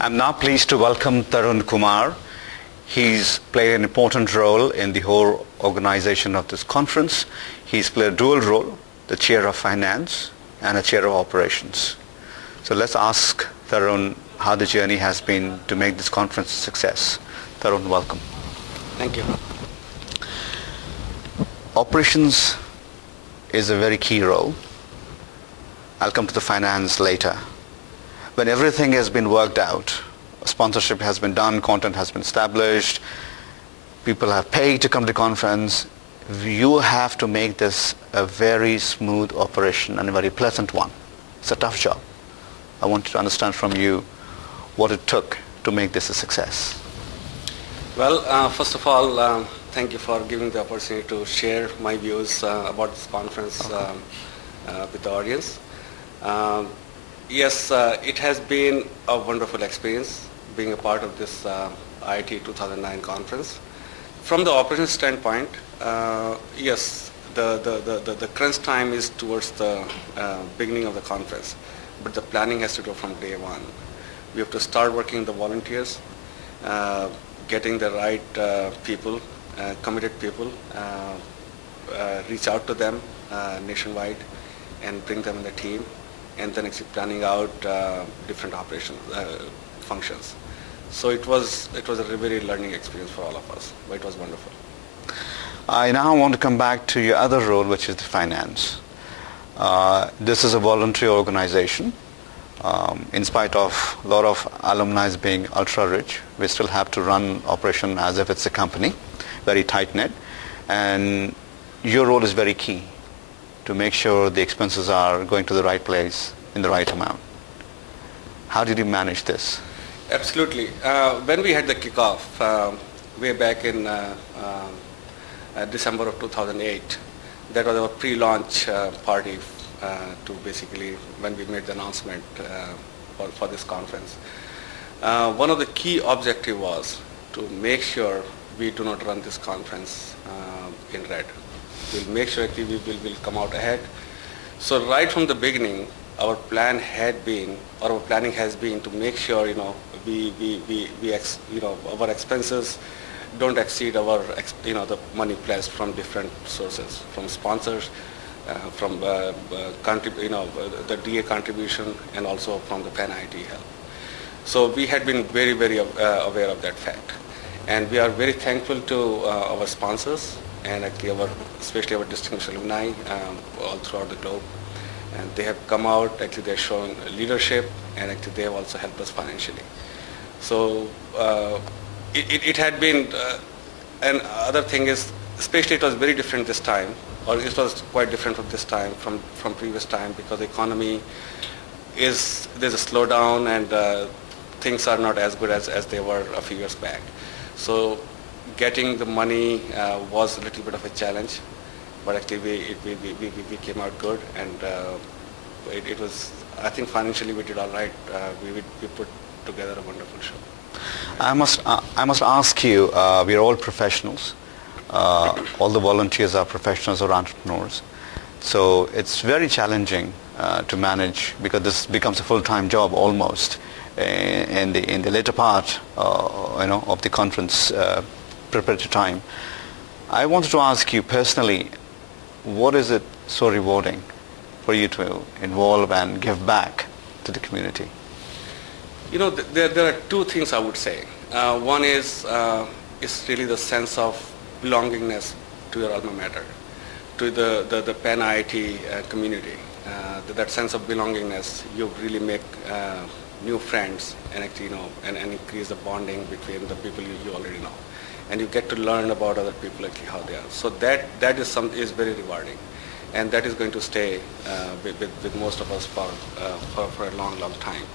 I'm now pleased to welcome Tarun Kumar. He's played an important role in the whole organization of this conference. He's played a dual role, the chair of finance and a chair of operations. So let's ask Tarun how the journey has been to make this conference a success. Tarun, welcome. Thank you. Operations is a very key role. I'll come to the finance later. When everything has been worked out, sponsorship has been done, content has been established, people have paid to come to the conference, you have to make this a very smooth operation and a very pleasant one. It's a tough job. I want to understand from you what it took to make this a success. Well, first of all, thank you for giving the opportunity to share my views about this conference with the audience. Yes, it has been a wonderful experience being a part of this IIT 2009 conference. From the operations standpoint, yes, the crunch time is towards the beginning of the conference, but the planning has to go from day one. We have to start working the volunteers, getting the right people, committed people, reach out to them nationwide and bring them in the team, and then actually planning out different operation functions. So it was a very learning experience for all of us, but it was wonderful. I now want to come back to your other role, which is the finance. This is a voluntary organization. In spite of a lot of alumni being ultra rich, we still have to run operation as if it's a company, very tight knit, and your role is very key to make sure the expenses are going to the right place in the right amount. How did you manage this? Absolutely. When we had the kickoff way back in December of 2008, that was our pre-launch party to basically when we made the announcement for this conference. One of the key objectives was to make sure we do not run this conference in red. We'll make sure that we will come out ahead. So right from the beginning, our plan had been, or our planning has been to make sure, our expenses don't exceed our, the money pledged from different sources, from sponsors, from the DA contribution, and also from the PanIIT help. So we had been very, very aware of that fact. And we are very thankful to our sponsors, and actually especially our distinguished alumni all throughout the globe. And they have come out, actually they're showing leadership, and actually they have also helped us financially. So it had been, and other thing is, especially it was very different this time, or it was quite different from this time, from previous time, because the economy there's a slowdown, and things are not as good as they were a few years back. So getting the money was a little bit of a challenge, but actually we came out good, and it was, I think financially we did all right. We put together a wonderful show. I must ask you, we are all professionals. All the volunteers are professionals or entrepreneurs. So it's very challenging to manage, because this becomes a full-time job almost in the later part of the conference preparatory time. I wanted to ask you personally, what is it so rewarding for you to involve and give back to the community? There are two things I would say. One is really the sense of belongingness to your alma mater, to the PanIIT community. That sense of belongingness, you really make new friends, and actually and increase the bonding between the people you already know, and you get to learn about other people, actually how they are. So that is very rewarding, and that is going to stay with most of us for a long time.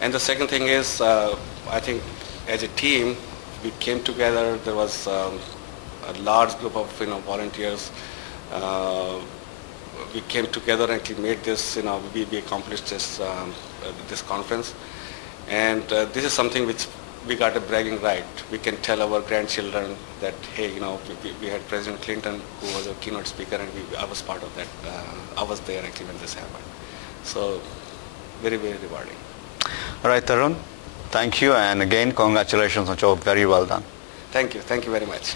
And the second thing is, I think as a team we came together. There was a large group of volunteers. We came together and actually made this. We accomplished this conference, and this is something which we got a bragging right. We can tell our grandchildren that, hey, we had President Clinton, who was a keynote speaker, and I was part of that. I was there actually when this happened. So very, very rewarding. All right, Tarun, Thank you, and again, congratulations on job. Very well done. Thank you very much.